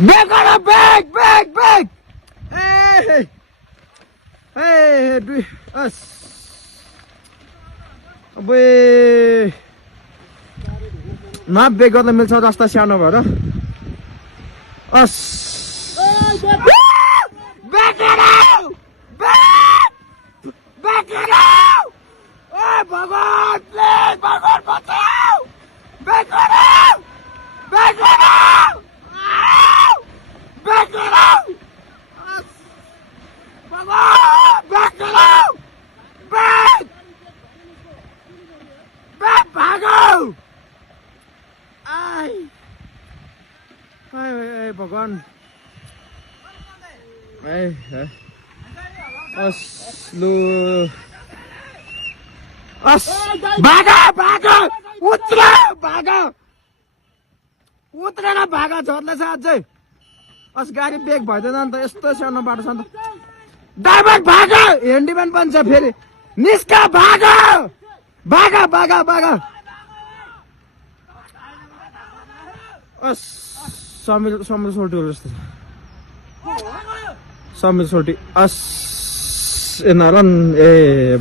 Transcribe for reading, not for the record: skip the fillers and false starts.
Back on a back. Hey, do us. Abey. Na back गर्न मिल्छ जस्ता सानो भएर अस back it out. Back it out. Oh भगवान प्लीज भगवान बचाओ. Back it out. Back it out. Back it out. भगवान back it out. Back. भागो. Ai भगवान भागा उत्रेर भागा झर्दैछ अझै गाडी ब्रेक भइदिएन नि त यस्तो सानो बाटो छ नि त ड्राइभर भागा ह्यान्डिम्यान पनि छ फेरि निस्का भागा समीर सोल्टी जस्तो समीर सोल्टी ए